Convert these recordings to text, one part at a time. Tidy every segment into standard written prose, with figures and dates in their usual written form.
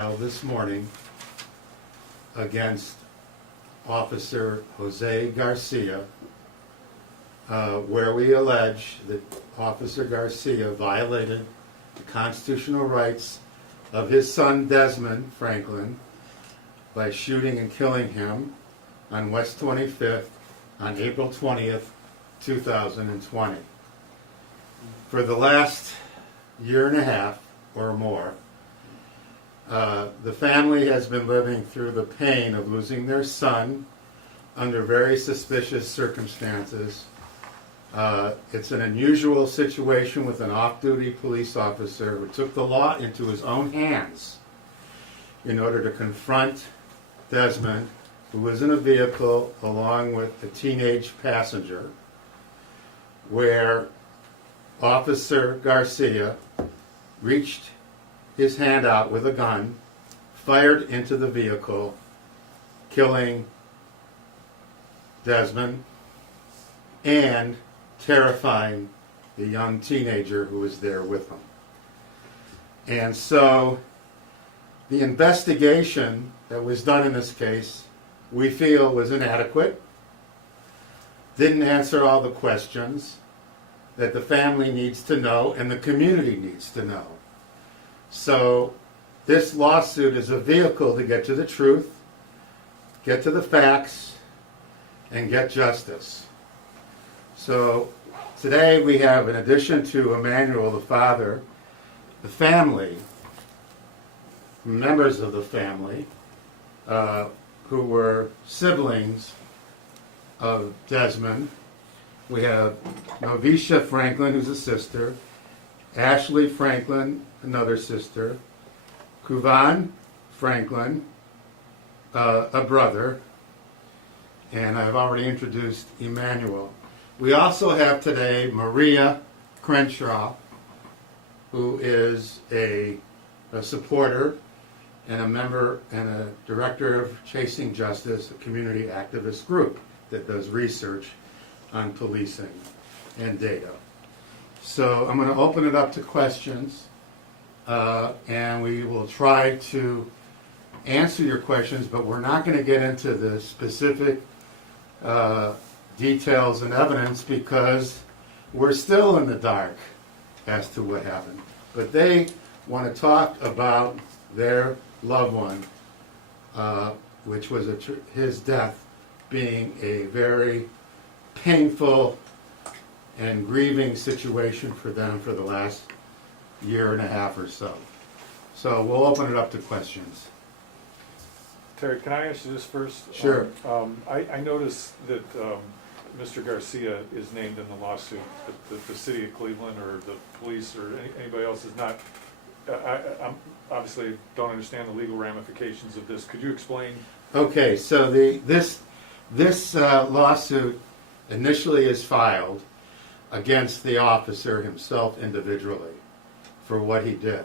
This morning against Officer Jose Garcia, where we allege that Officer Garcia violated the constitutional rights of his son Desmond Franklin by shooting and killing him on West 25th on April 20th, 2020. For the last year and a half or more, the family has been living through the pain of losing their son under very suspicious circumstances. It's an unusual situation with an off-duty police officer who took the law into his own hands in order to confront Desmond, who was in a vehicle along with a teenage passenger, where Officer Garcia reached his hand out with a gun, fired into the vehicle, killing Desmond and terrifying the young teenager who was there with him. And so the investigation that was done in this case, we feel, was inadequate, didn't answer all the questions that the family needs to know and the community needs to know. So this lawsuit is a vehicle to get to the truth, get to the facts, and get justice. So today we have, in addition to Emmanuel, the father, the family, members of the family, who were siblings of Desmond. We have Novisha Franklin, who's a sister, Ashley Franklin, another sister, Clayvon Franklin, a brother, and I've already introduced Emmanuel. We also have today Maria Crenshaw, who is a supporter and a member and a director of Chasing Justice, a community activist group that does research on policing and data. So I'm going to open it up to questions, and we will try to answer your questions, but we're not going to get into the specific details and evidence because we're still in the dark as to what happened. But they want to talk about their loved one, which was his death being a very painful and grieving situation for them for the last year and a half or so. So we'll open it up to questions. Terry, can I ask you this first? Sure. I noticed that Mr. Garcia is named in the lawsuit, but the city of Cleveland or the police or anybody else is not. I'm obviously don't understand the legal ramifications of this. Could you explain? Okay, so this lawsuit initially is filed against the officer himself individually for what he did.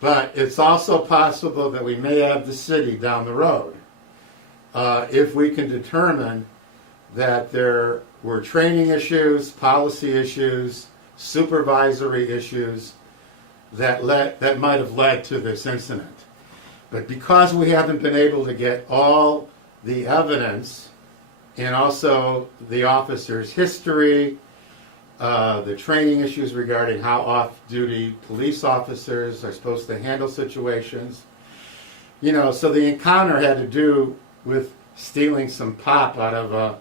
But it's also possible that we may have the city down the road if we can determine that there were training issues, policy issues, supervisory issues that might have led to this incident. But because we haven't been able to get all the evidence and also the officer's history, the training issues regarding how off-duty police officers are supposed to handle situations. So the encounter had to do with stealing some pop out of a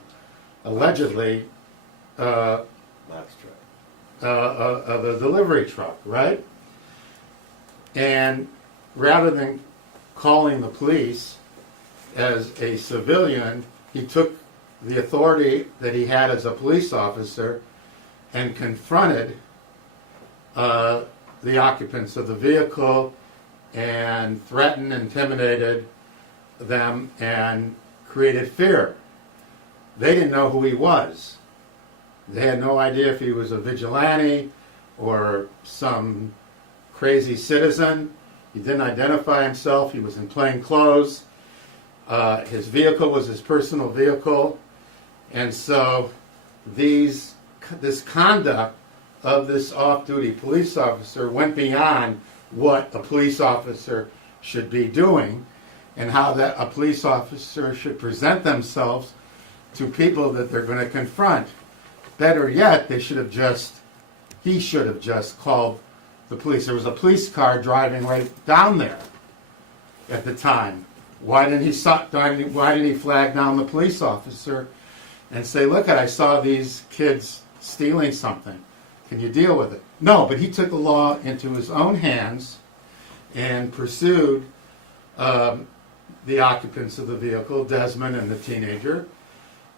allegedly of a delivery truck, right? And rather than calling the police as a civilian, he took the authority that he had as a police officer and confronted the occupants of the vehicle and threatened, intimidated them, and created fear. They didn't know who he was. They had no idea if he was a vigilante or some crazy citizen. He didn't identify himself. He was in plain clothes. His vehicle was his personal vehicle. And so this conduct of this off-duty police officer went beyond what a police officer should be doing, and how that a police officer should present themselves to people that they're going to confront. Better yet, he should have just called the police. There was a police car driving right down there at the time. Why didn't he flag down the police officer and say, look, I saw these kids stealing something. Can you deal with it? No, but he took the law into his own hands and pursued the occupants of the vehicle, Desmond and the teenager,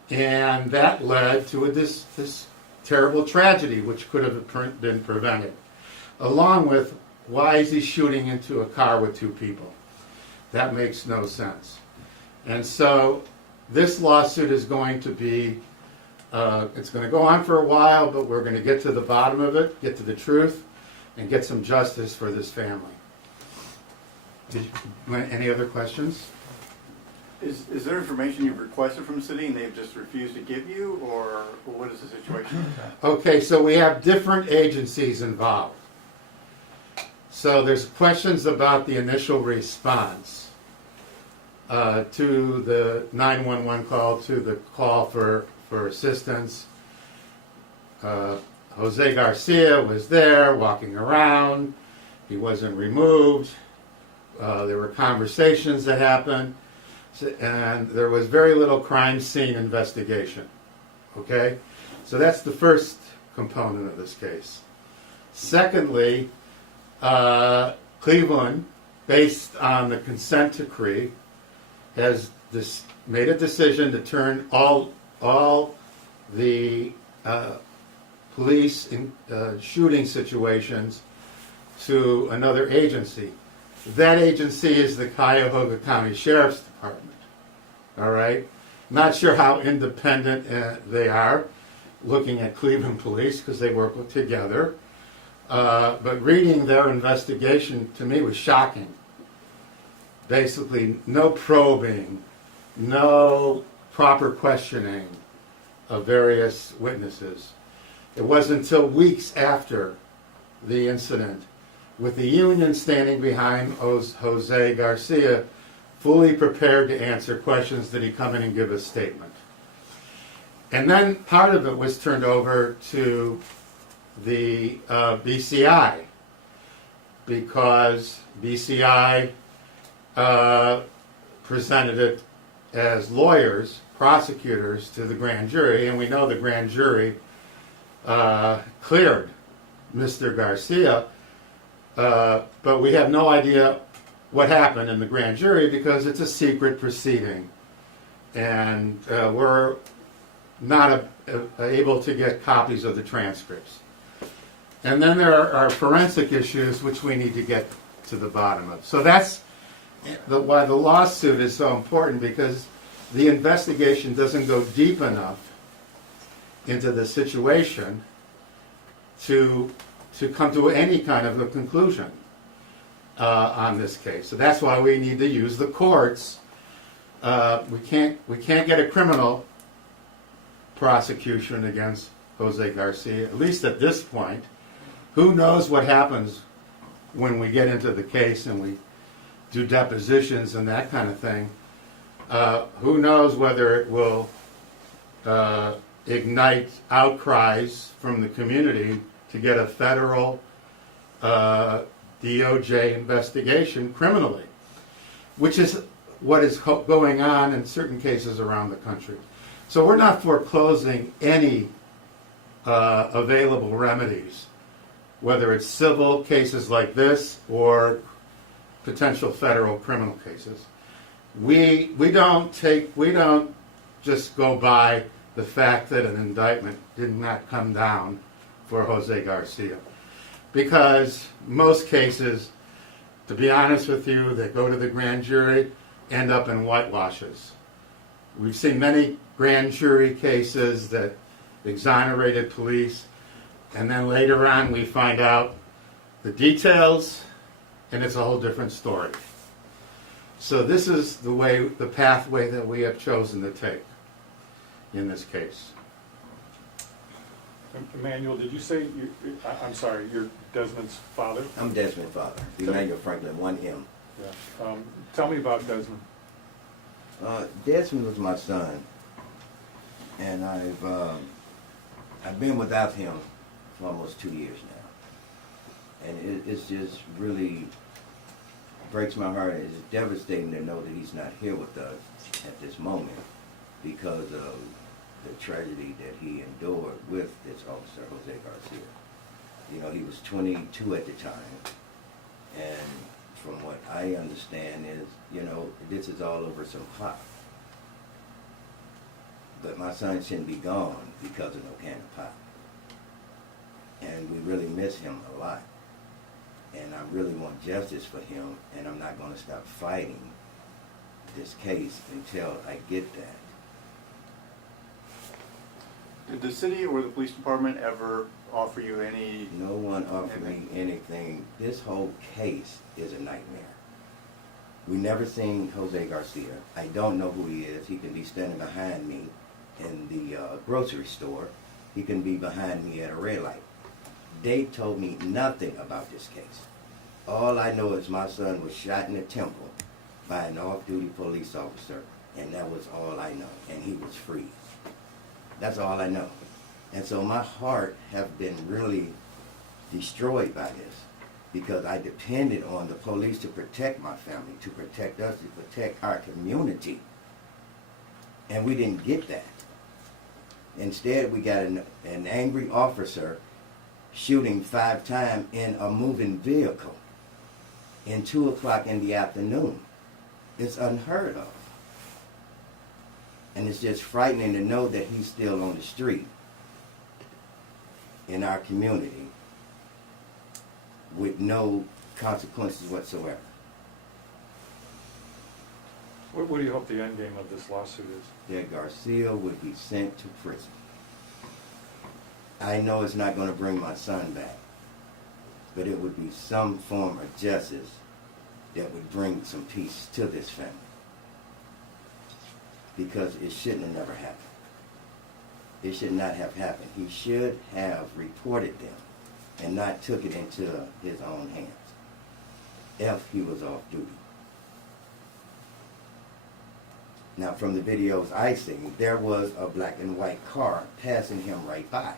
and that led to this terrible tragedy, which could have been prevented. Along with, why is he shooting into a car with two people? That makes no sense. And so this lawsuit is going to be, it's going to go on for a while, but we're going to get to the bottom of it, get to the truth, and get some justice for this family. Any other questions? Is there information you've requested from the city and they've just refused to give you, or what is the situation with that? Okay, so we have different agencies involved. So there's questions about the initial response to the 911 call, to the call for assistance. Jose Garcia was there walking around. He wasn't removed. There were conversations that happened, and there was very little crime scene investigation. Okay? So that's the first component of this case. Secondly, Cleveland, based on the consent decree, has made a decision to turn all the police shooting situations to another agency. That agency is the Cuyahoga County Sheriff's Department. All right? Not sure how independent they are, looking at Cleveland Police, because they work together. But reading their investigation to me was shocking. Basically, no probing, no proper questioning of various witnesses. It wasn't until weeks after the incident, with the union standing behind Jose Garcia, fully prepared to answer questions, did he come in and give a statement. And then part of it was turned over to the BCI, because BCI presented it as lawyers, prosecutors, to the grand jury, and we know the grand jury cleared Mr. Garcia, but we have no idea what happened in the grand jury because it's a secret proceeding, and we're not able to get copies of the transcripts. And then there are forensic issues which we need to get to the bottom of. So that's why the lawsuit is so important, because the investigation doesn't go deep enough into the situation to come to any kind of a conclusion on this case. So that's why we need to use the courts. We can't get a criminal prosecution against Jose Garcia, at least at this point. Who knows what happens when we get into the case and we do depositions and that kind of thing. Who knows whether it will ignite outcries from the community to get a federal DOJ investigation criminally, which is what is going on in certain cases around the country. So we're not foreclosing any available remedies, whether it's civil cases like this or potential federal criminal cases. We don't just go by the fact that an indictment did not come down for Jose Garcia, because most cases, to be honest with you, that go to the grand jury end up in whitewashes. We've seen many grand jury cases that exonerated police, and then later on we find out the details, and it's a whole different story. So this is the pathway that we have chosen to take in this case. Emmanuel, did you say, I'm sorry, you're Desmond's father? I'm Desmond's father, Emmanuel Franklin, 1M. Yeah. Tell me about Desmond. Desmond was my son, and I've been without him for almost 2 years now, and it's just really breaks my heart. It's devastating to know that he's not here with us at this moment because of the tragedy that he endured with this officer, Jose Garcia. You know, he was 22 at the time, and from what I understand is, you know, this is all over some pop. But my son shouldn't be gone because of no can of pop. And we really miss him a lot. And I really want justice for him, and I'm not going to stop fighting this case until I get that. Did the city or the police department ever offer you any? No one offered me anything. This whole case is a nightmare. We never seen Jose Garcia. I don't know who he is. He can be standing behind me in the grocery store. He can be behind me at a red light. They told me nothing about this case. All I know is my son was shot in the temple by an off-duty police officer, and that was all I know, and he was free. That's all I know. And so my heart have been really destroyed by this because I depended on the police to protect my family, to protect us, to protect our community. And we didn't get that. Instead, we got an angry officer shooting 5 times in a moving vehicle in 2 o'clock in the afternoon. It's unheard of. And it's just frightening to know that he's still on the street in our community with no consequences whatsoever. What do you hope the end game of this lawsuit is? That Garcia would be sent to prison. I know it's not going to bring my son back, but it would be some form of justice that would bring some peace to this family. Because it shouldn't have never happened. It should not have happened. He should have reported them and not took it into his own hands if he was off duty. Now, from the videos I seen, there was a black and white car passing him right by.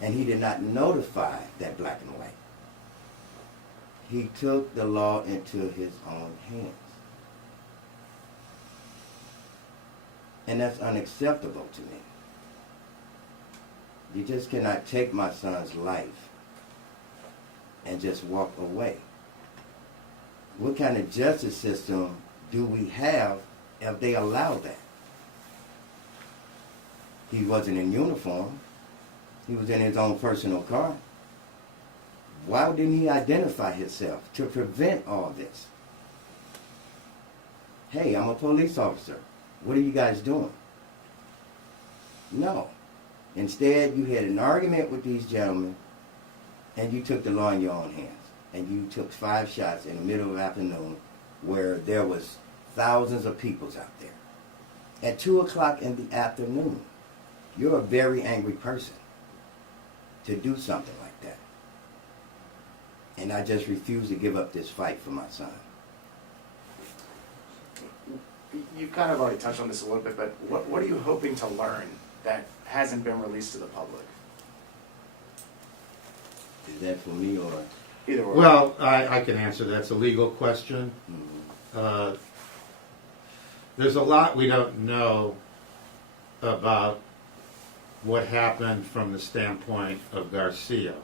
And he did not notify that black and white. He took the law into his own hands. And that's unacceptable to me. You just cannot take my son's life and just walk away. What kind of justice system do we have if they allow that? He wasn't in uniform. He was in his own personal car. Why didn't he identify himself to prevent all this? Hey, I'm a police officer. What are you guys doing? No. Instead, you had an argument with these gentlemen, and you took the law in your own hands. And you took 5 shots in the middle of the afternoon where there was thousands of people out there. At 2 o'clock in the afternoon, you're a very angry person to do something like that. And I just refuse to give up this fight for my son. You've kind of already touched on this a little bit, but what are you hoping to learn that hasn't been released to the public? Is that for me or? Either or. Well, I can answer that. It's a legal question. Mhm. There's a lot we don't know about what happened from the standpoint of Garcia,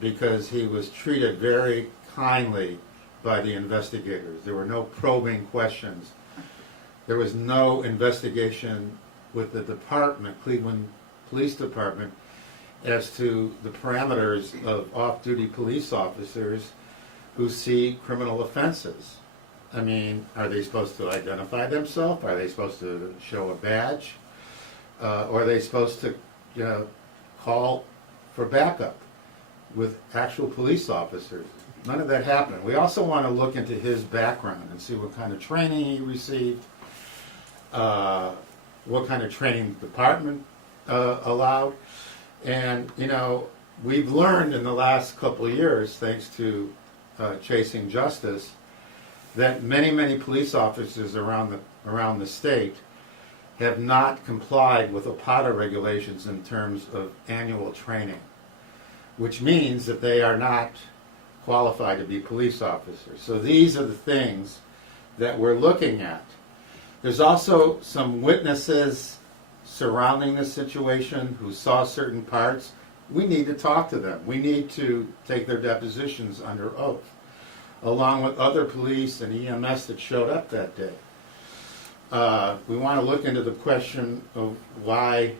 because he was treated very kindly by the investigators. There were no probing questions. There was no investigation with the department, Cleveland Police Department, as to the parameters of off-duty police officers who see criminal offenses. I mean, are they supposed to identify themselves? Are they supposed to show a badge? Or are they supposed to call for backup with actual police officers? None of that happened. We also want to look into his background and see what kind of training he received, what kind of training the department allowed. And, we've learned in the last couple of years, thanks to chasing justice, that many police officers around the state have not complied with OPATA regulations in terms of annual training, which means that they are not qualified to be police officers. So these are the things that we're looking at. There's also some witnesses surrounding this situation who saw certain parts. We need to talk to them. We need to take their depositions under oath, along with other police and EMS that showed up that day. We want to look into the question of why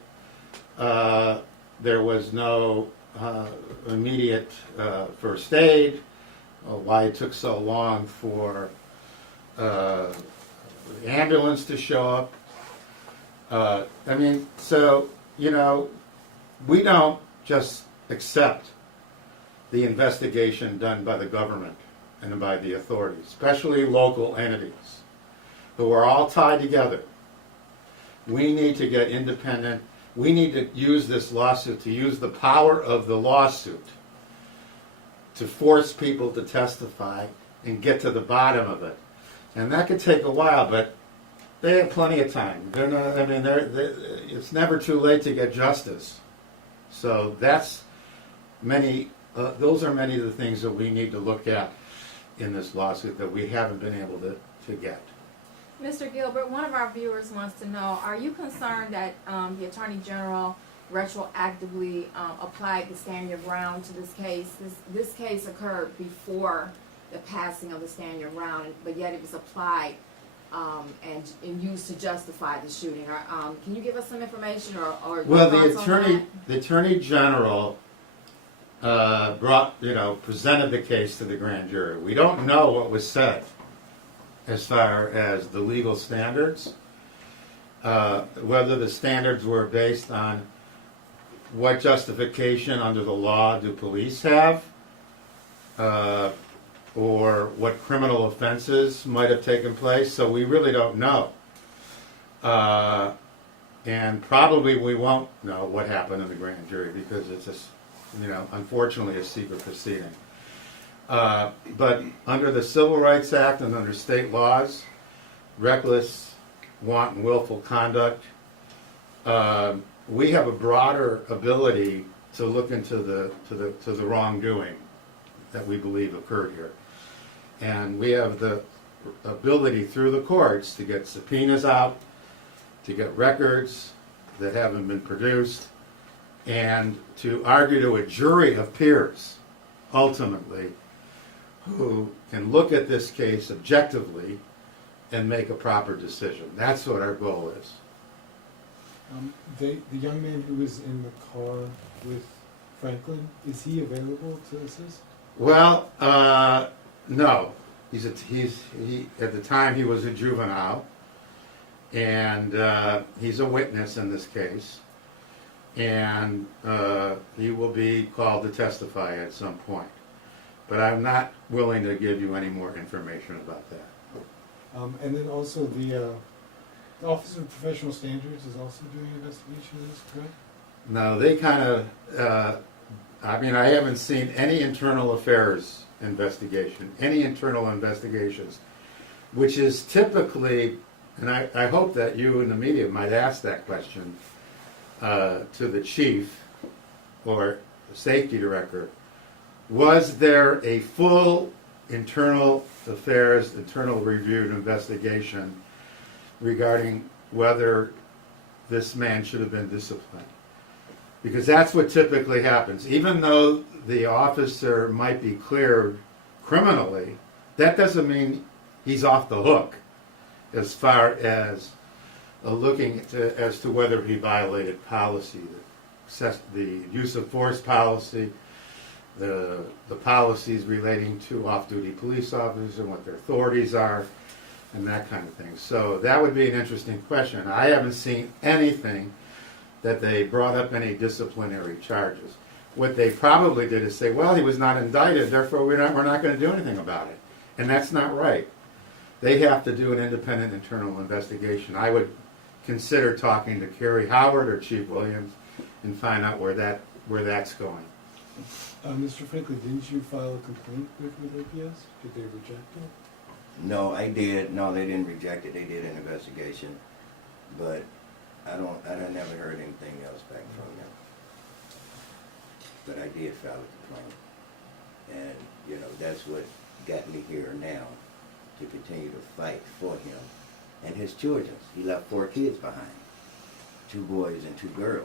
there was no immediate first aid, why it took so long for the ambulance to show up. We don't just accept the investigation done by the government and by the authorities, especially local entities. But we're all tied together. We need to get independent. We need to use this lawsuit, to use the power of the lawsuit to force people to testify and get to the bottom of it. And that could take a while, but they have plenty of time. It's never too late to get justice. So those are many of the things that we need to look at in this lawsuit that we haven't been able to get. Mr. Gilbert, one of our viewers wants to know, are you concerned that the Attorney General retroactively applied the stand your ground to this case? This case occurred before the passing of the stand your ground, but yet it was applied and used to justify the shooting. Can you give us some information or Well, thoughts on the Attorney General presented the case to the grand jury. We don't know what was said as far as the legal standards, whether the standards were based on what justification under the law do police have, or what criminal offenses might have taken place. So we really don't know. And probably we won't know what happened in the grand jury because it's unfortunately a secret proceeding. But under the Civil Rights Act and under state laws, reckless, wanton, willful conduct, we have a broader ability to look into the wrongdoing that we believe occurred here. And we have the ability through the courts to get subpoenas out, to get records that haven't been produced, and to argue to a jury of peers, ultimately, who can look at this case objectively and make a proper decision. That's what our goal is. The young man who was in the car with Franklin, is he available to assist? Well, no. He at the time he was a juvenile, and he's a witness in this case, and he will be called to testify at some point. But I'm not willing to give you any more information about that. And then also the Office of Professional Standards is also doing an investigation of this, correct? No, they kind of, I haven't seen any internal affairs investigation, any internal investigations, which is typically, and I hope that you in the media might ask that question to the chief or the safety director. Was there a full internal affairs, internal review and investigation regarding whether this man should have been disciplined? Because that's what typically happens. Even though the officer might be cleared criminally, that doesn't mean he's off the hook as far as looking as to whether he violated policy, the use of force policy, the policies relating to off-duty police officers and what their authorities are, and that kind of thing. So that would be an interesting question. I haven't seen anything that they brought up any disciplinary charges. What they probably did is say, well, he was not indicted, therefore we're not going to do anything about it. And that's not right. They have to do an independent internal investigation. I would consider talking to Kerry Howard or Chief Williams and find out where that's going. Mr. Franklin, didn't you file a complaint with APS? Did they reject it? No, I did. No, they didn't reject it. They did an investigation, but I never heard anything else back from them. But I did file a complaint, and you know that's what got me here now to continue to fight for him and his children. He left 4 kids behind, 2 boys and 2 girls,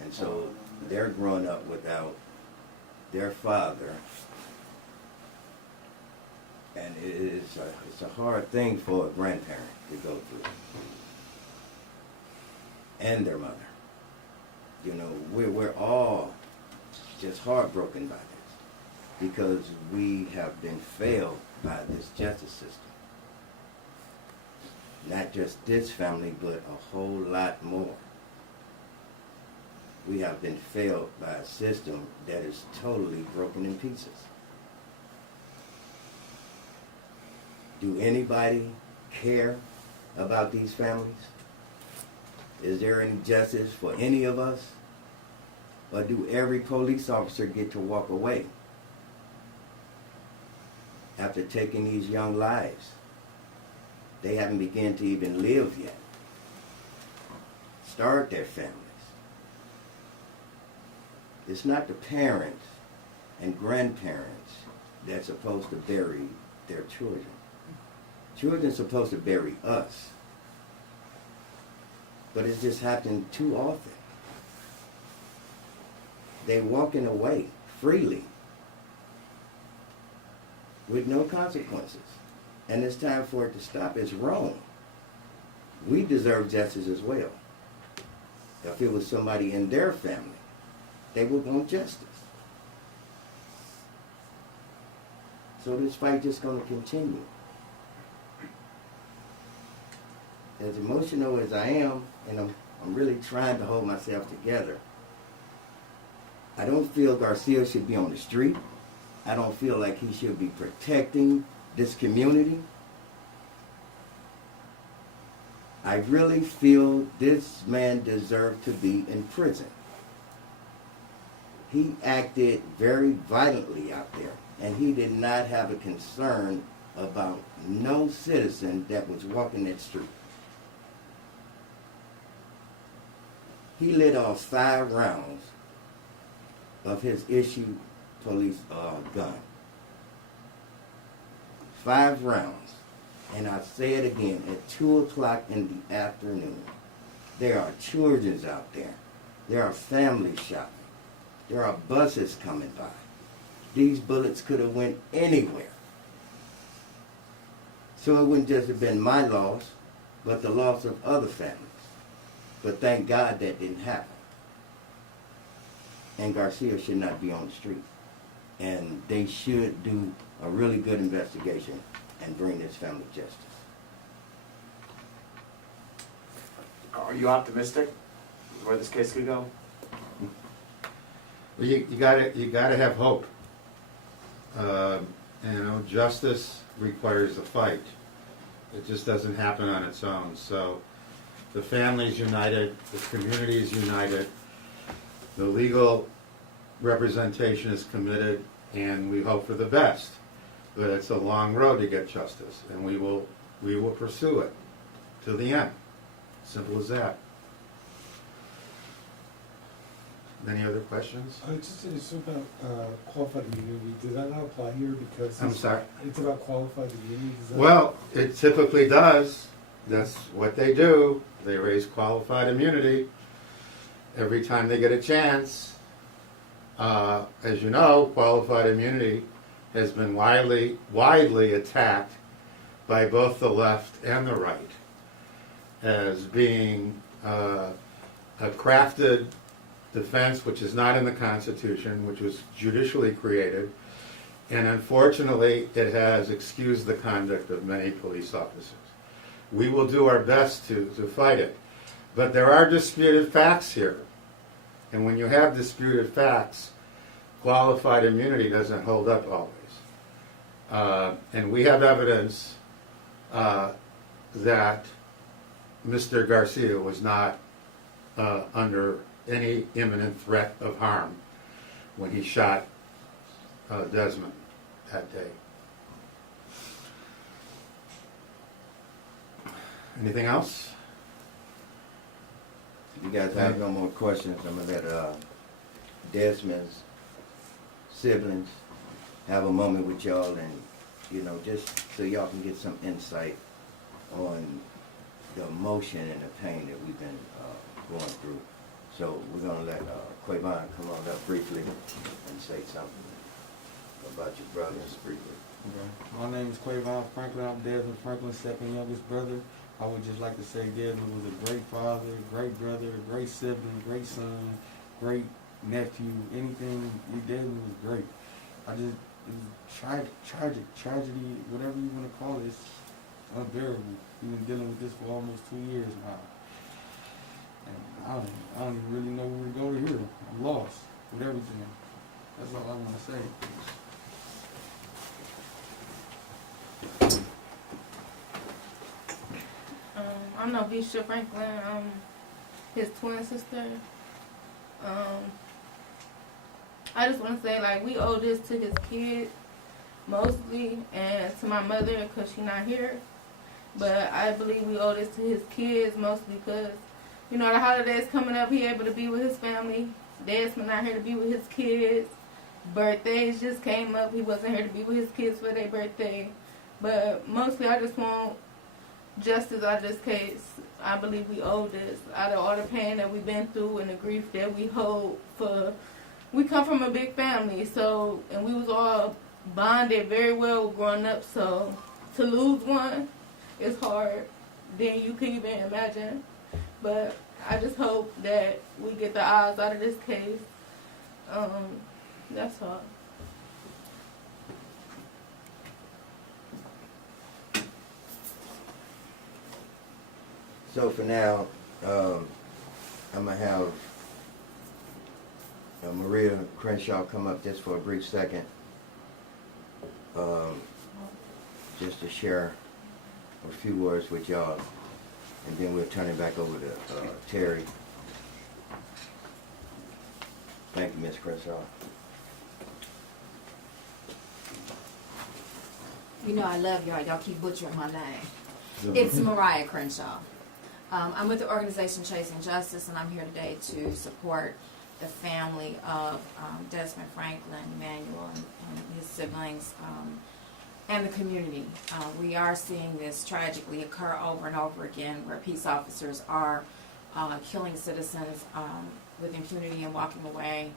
and so they're growing up without their father. And it's a hard thing for a grandparent to go through. And their mother. You know, we're all just heartbroken by this because we have been failed by this justice system. Not just this family, but a whole lot more. We have been failed by a system that is totally broken in pieces. Do anybody care about these families? Is there any justice for any of us? Or do every police officer get to walk away after taking these young lives? They haven't begun to even live yet. Start their families. It's not the parents and grandparents that's supposed to bury their children. Children are supposed to bury us. But it's just happening too often. They're walking away freely with no consequences. And it's time for it to stop. It's wrong. We deserve justice as well. If it was somebody in their family, they would want justice. So this fight just going to continue. As emotional as I am, and I'm really trying to hold myself together, I don't feel Garcia should be on the street. I don't feel like he should be protecting this community. I really feel this man deserved to be in prison. He acted very violently out there, and he did not have a concern about no citizen that was walking that street. He lit off 5 rounds of his issued police gun. 5 rounds. And I say it again, at 2 o'clock in the afternoon. There are children out there. There are families shopping. There are buses coming by. These bullets could have went anywhere. So it wouldn't just have been my loss, but the loss of other families. But thank God that didn't happen. And Garcia should not be on the street. And they should do a really good investigation and bring this family justice. Are you optimistic where this case could go? Well, you gotta have hope. Justice requires a fight. It just doesn't happen on its own. So the family's united, the community is united, the legal representation is committed, and we hope for the best. But it's a long road to get justice, and we will pursue it to the end. Simple as that. Any other questions? It's about qualified immunity. Does that not apply here because I'm sorry? it's about qualified immunity? Does that Well, it typically does. That's what they do. They raise qualified immunity every time they get a chance. As you know, qualified immunity has been widely attacked by both the left and the right as being a crafted defense which is not in the Constitution, which was judicially created, and unfortunately it has excused the conduct of many police officers. We will do our best to fight it. But there are disputed facts here. And when you have disputed facts, qualified immunity doesn't hold up always. And we have evidence that Mr. Garcia was not under any imminent threat of harm when he shot Desmond that day. Anything else? If you guys have no more questions, I'm gonna let Desmond's siblings have a moment with y'all, and just so y'all can get some insight on the emotion and the pain that we've been going through. So we're gonna let Clayvon come on up briefly and say something about your brothers briefly. Okay. My name is Clayvon Franklin. I'm Desmond Franklin's second youngest brother. I would just like to say Desmond was a great father, great brother, great sibling, great son, great nephew. Anything, Desmond was great. Tragedy, whatever you want to call it, it's unbearable. We've been dealing with this for almost 2 years now. And I don't even really know where to go to here. I'm lost with everything. That's all I want to say. I'm Novisha Franklin. I'm his twin sister. I just want to say, like, we owe this to his kids mostly, and to my mother because she's not here. But I believe we owe this to his kids mostly because, the holidays coming up, he able to be with his family. Desmond not here to be with his kids. Birthdays just came up. He wasn't here to be with his kids for their birthday. But mostly I just want justice out of this case. I believe we owe this. Out of all the pain that we've been through and the grief that we hold for, we come from a big family, so, and we was all bonded very well growing up, so to lose one is hard than you could even imagine. But I just hope that we get the odds out of this case. That's all. So for now, I'm gonna have Maria Crenshaw come up just for a brief second, just to share a few words with y'all, and then we'll turn it back over to Terry. Thank you, Ms. Crenshaw. I love y'all. Y'all keep butchering my name. It's Mariah Crenshaw. I'm with the organization Chasing Justice, and I'm here today to support the family of Desmond Franklin, Emmanuel, and his siblings, and the community. We are seeing this tragically occur over and over again, where peace officers are killing citizens with impunity and walking away.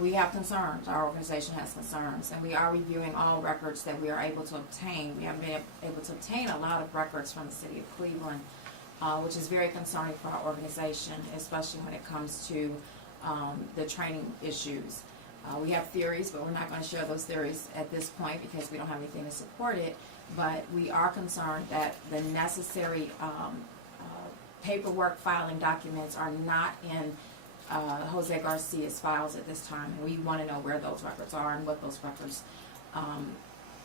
We have concerns. Our organization has concerns, and we are reviewing all records that we are able to obtain. We have been able to obtain a lot of records from the city of Cleveland, which is very concerning for our organization, especially when it comes to the training issues. We have theories, but we're not going to share those theories at this point because we don't have anything to support it. But we are concerned that the necessary paperwork filing documents are not in Jose Garcia's files at this time, and we want to know where those records are and what those records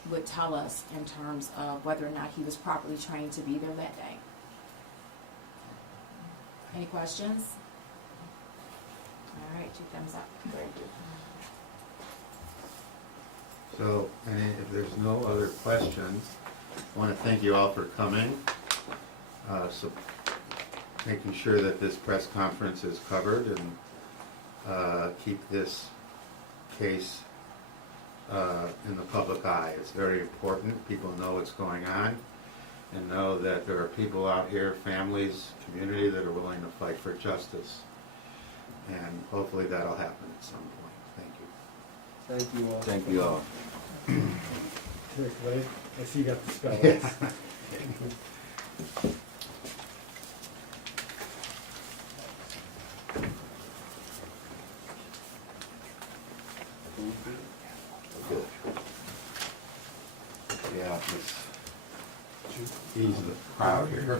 would tell us in terms of whether or not he was properly trained to be there that day. Any questions? All right, 2 thumbs up. Thank you. So, and if there's no other questions, I want to thank you all for coming, so making sure that this press conference is covered, and keep this case in the public eye. It's very important. People know what's going on and know that there are people out here, families, community, that are willing to fight for justice. And hopefully that'll happen at some point. Thank you. Thank you all. Thank you all. Here, Clay, I see you got the spells. Good. Yeah, it's ease the crowd here.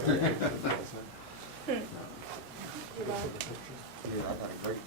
Yeah, I got a great